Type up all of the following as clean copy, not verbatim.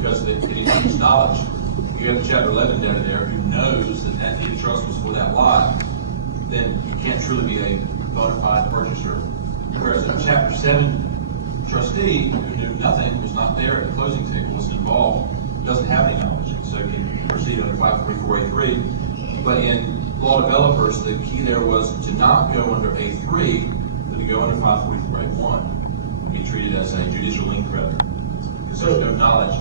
because it is knowledge. You have the Chapter 11 debtor there who knows that that deed of trust was for that lot, then you can't truly be a bona fide purchaser. Whereas a Chapter 7 trustee who knew nothing, was not there at the closing table, wasn't involved, doesn't have any knowledge. So you proceed under 544A3. But in law developers, the key there was to not go under A3, but to go under 544A1 and be treated as a judicial lien creditor. Because there's no knowledge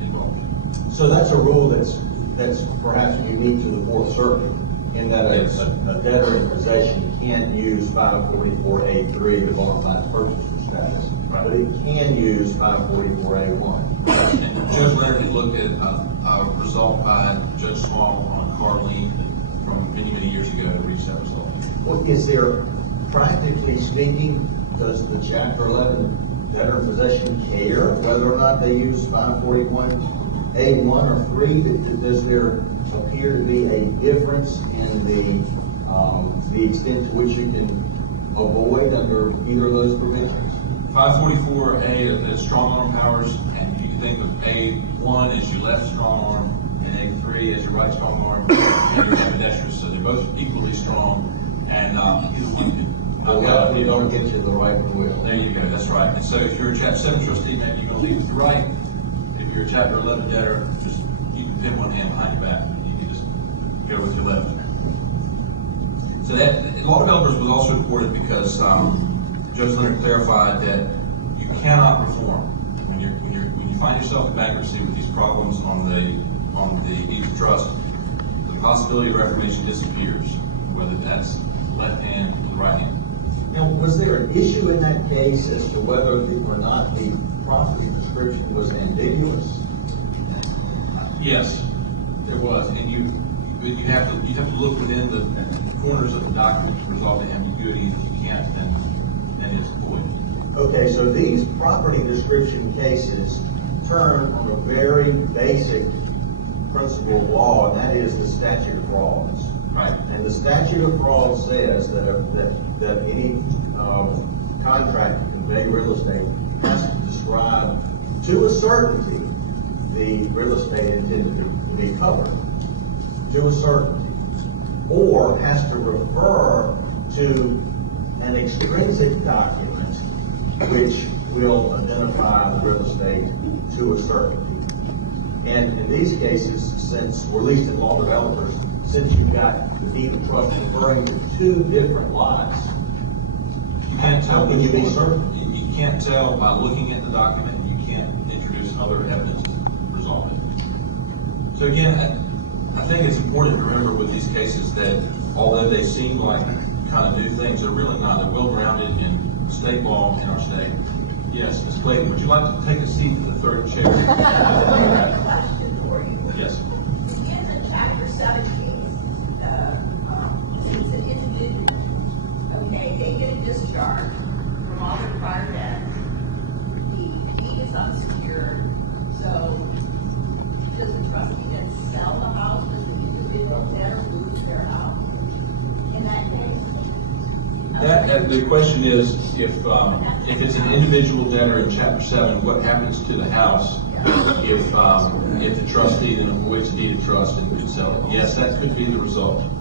involved. So that's a rule that's perhaps unique to the Fourth Circuit, in that a debtor in possession can't use 544A3, the bona fide purchaser status, but it can use 544A1. And Judge Leonard had looked at a result by Judge Small on Carleen from many years ago to reach that result. Well, is there, practically speaking, does the Chapter 11 debtor in possession care whether or not they use 541A1 or 3? Does there appear to be a difference in the extent to which you can avoid under either of those provisions? 544A is strong arm powers, and you can think of A1 as your left strong arm, and A3 as your right strong arm, and your ambidextrous. So they're both equally strong, and either one can. Well, you don't get to the right and will. There you go. That's right. And so if you're a Chapter 7 trustee, maybe you're going to lead with the right. If you're a Chapter 11 debtor, just you can pin one hand behind your back. You can just go with your left. So that law developers was also important because Judge Leonard clarified that you cannot reform when you find yourself in bankruptcy with these problems on the deed of trust. The possibility of reformation disappears, whether that's left hand or the right hand. Now, was there an issue in that case as to whether or not the property description was ambiguous? Yes, there was, and you have to look within the corners of the document to resolve the ambiguity. If you can't, then it's void. Okay, so these property description cases turn on a very basic principle of law, and that is the statute of frauds. Right. And the statute of frauds says that any contract to convey real estate has to describe to a certainty the real estate intended to be covered, to a certainty, or has to refer to an extrinsic document which will identify the real estate to a certainty. And in these cases, or at least in law developers, since you've got the deed of trust referring to two different lots, you can't tell. How can you be certain? You can't tell by looking at the document. You can't introduce other evidence to resolve it. So again, I think it's important to remember with these cases that although they seem like kind of new things, they're really not. They're well grounded in state law in our state. Yes, Ms. Clayton, would you like to take a seat in the third chair? Yes. In the Chapter 7 case, it's an individual. Okay, they get a discharge from all their prior debt. The deed is unsecured. So does the trustee then sell the house? Does the individual debtor lose their house? In that case? The question is, if it's an individual debtor in Chapter 7, what happens to the house if the trustee then avoids deed of trust and could sell it? Yes, that could be the result.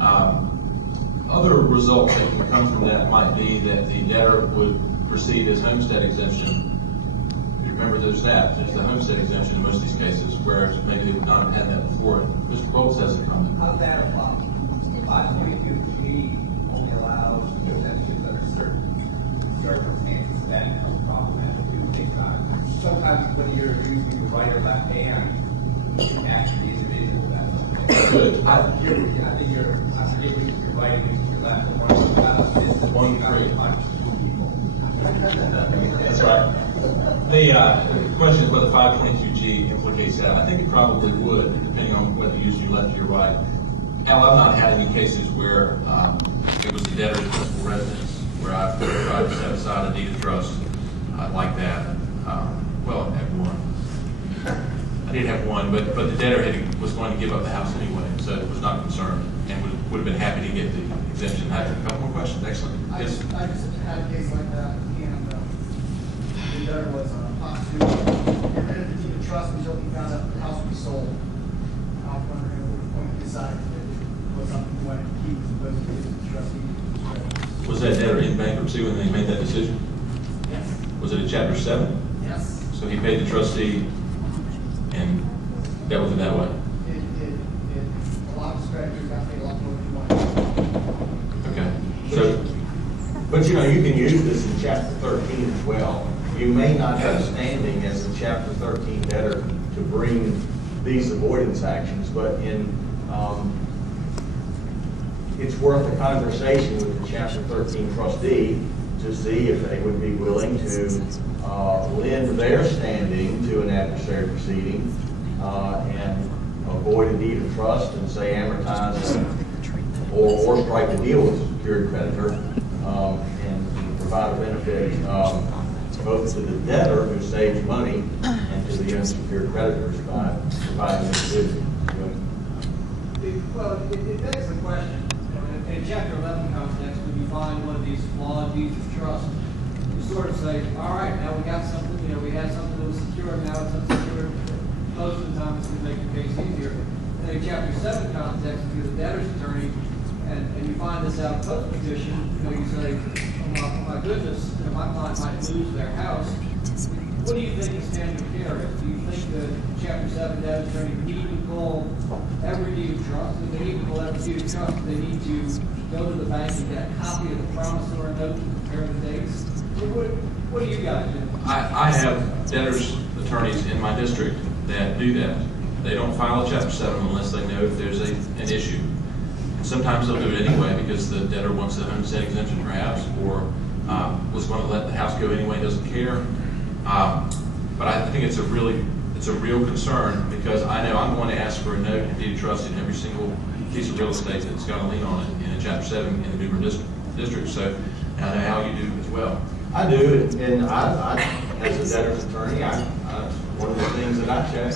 Other results that can come from that might be that the debtor would receive his homestead exemption. Remember, there's the homestead exemption in most of these cases, whereas maybe they would not have had that before. Mr. Bowles has a comment. How that applies? 522G only allows exemptions under certain circumstances that don't automatically do things on it. Sometimes when you're using the right or left hand, you can ask the individual that. Good. I think you're using your right and using your left. One That's right. The question is whether 522G implicates that. I think it probably would, depending on whether you use your left or your right. Now, I've not had any cases where it was the debtor's principal residence, where I've tried to set aside a deed of trust like that. Well, I had one. I did have one, but the debtor was going to give up the house anyway, so it was not concerned, and would have been happy to get the exemption. I have a couple more questions. Excellent. I just had a case like that, and the debtor was a prostitute. Get rid of the deed of trust Was that debtor in bankruptcy when they made that decision? Yes. Was it in Chapter 7? Yes. So he paid the trustee and dealt with it that way? A lot of strategies, I think, a lot more than one. Okay. So, But you know, you can use this in chapter 13 as well. You may not have standing as a chapter 13 debtor to bring these avoidance actions, but it's worth a conversation with the chapter 13 trustee to see if they would be willing to lend their standing to an adversary proceeding and avoid a deed of trust and say amortize or strike a deal with a secured creditor and provide a benefit both to the debtor who saves money and to the unsecured creditors by providing this dividend. Well, it begs the question, you know, in Chapter 11 context, when you find one of these flawed deeds of trust, you sort of say, all right, now we got something, you know, we had something that was secure, now it's unsecured. Most of the time, it's going to make the case easier. And in Chapter 7 context, if you're the debtor's attorney, and you find this out of post petition, you know, you say, oh my goodness, you know, my client might lose their house. What do you think the standard of care is? Do you think that Chapter 7 debtor's attorney need to pull every deed of trust? If they need to pull every deed of trust, they need to go to the bank and get a copy of the promissory note to compare the dates? What do you guys do? I have debtors' attorneys in my district that do that. They don't file a Chapter 7 unless they know if there's an issue. And sometimes they'll do it anyway because the debtor wants a homestead exemption perhaps, or was going to let the house go anyway, doesn't care. But I think it's a real concern because I know I'm going to ask for a note and deed of trust in every single piece of real estate that's got a lien on it in a Chapter 7 in the Newbern district. So I know how you do as well. I do, and I as a debtor's attorney, one of the things that I check,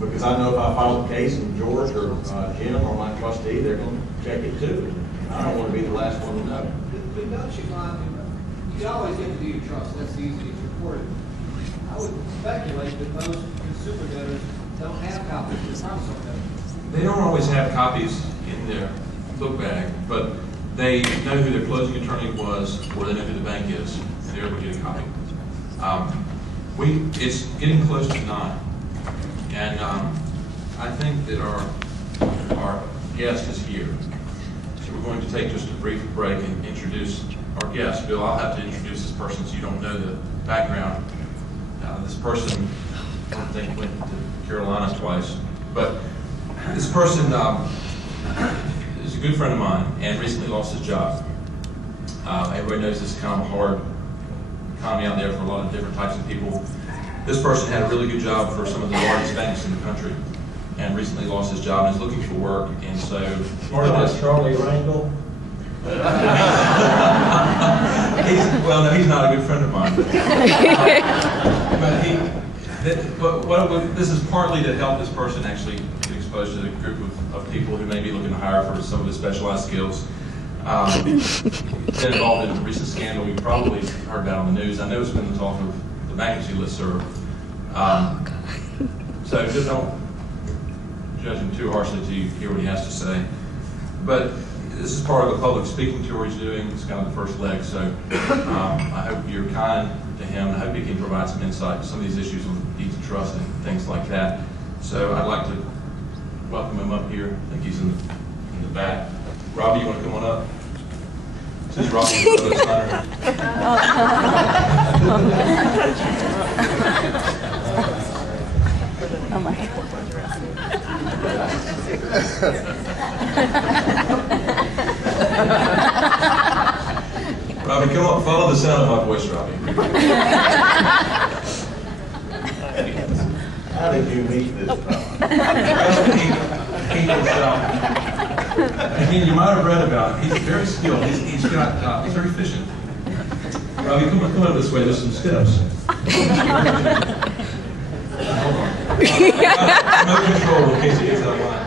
because I know if I file a case and George or Jim or my trustee, they're going to check it too. I don't want to be the last one to know. But don't you find, you can always get the deed of trust, that's easy, it's recorded. I would speculate that most consumer debtors don't have copies of the promissory note. They don't always have copies in their book bag, but they know who their closing attorney was, or they know who the bank is, and they're able to get a copy. It's getting close to 9, and I think that our guest is here. So we're going to take just a brief break and introduce our guest. Bill, I'll have to introduce this person so you don't know the background. This person, I don't think, went to Carolina twice, but this person is a good friend of mine and recently lost his job. Everybody knows this is kind of a hard economy out there for a lot of different types of people. This person had a really good job for some of the largest banks in the country and recently lost his job and is looking for work. And so part of this, Charlie Rangel. well, no, he's not a good friend of mine. But this is partly to help this person actually get exposed to a group of people who may be looking to hire for some of his specialized skills. Been involved in a recent scandal we probably heard about on the news. I know it's been the talk of the bankruptcy listserv. So just don't judge him too harshly till you hear what he has to say. But this is part of a public speaking tour he's doing. It's kind of the first leg. So I hope you're kind to him. I hope he can provide some insight to some of these issues with deeds of trust and things like that. So I'd like to welcome him up here. I think he's in the back. Robbie, you want to come on up? This is Robbie. Oh my God. Robbie, come on, follow the sound of my voice, Robbie. How did you meet this fellow? I mean, you might have read about him. He's very skilled. He's very efficient. Robbie, come on this way. There's some steps. Hold on. Remote control in case he gets out of line.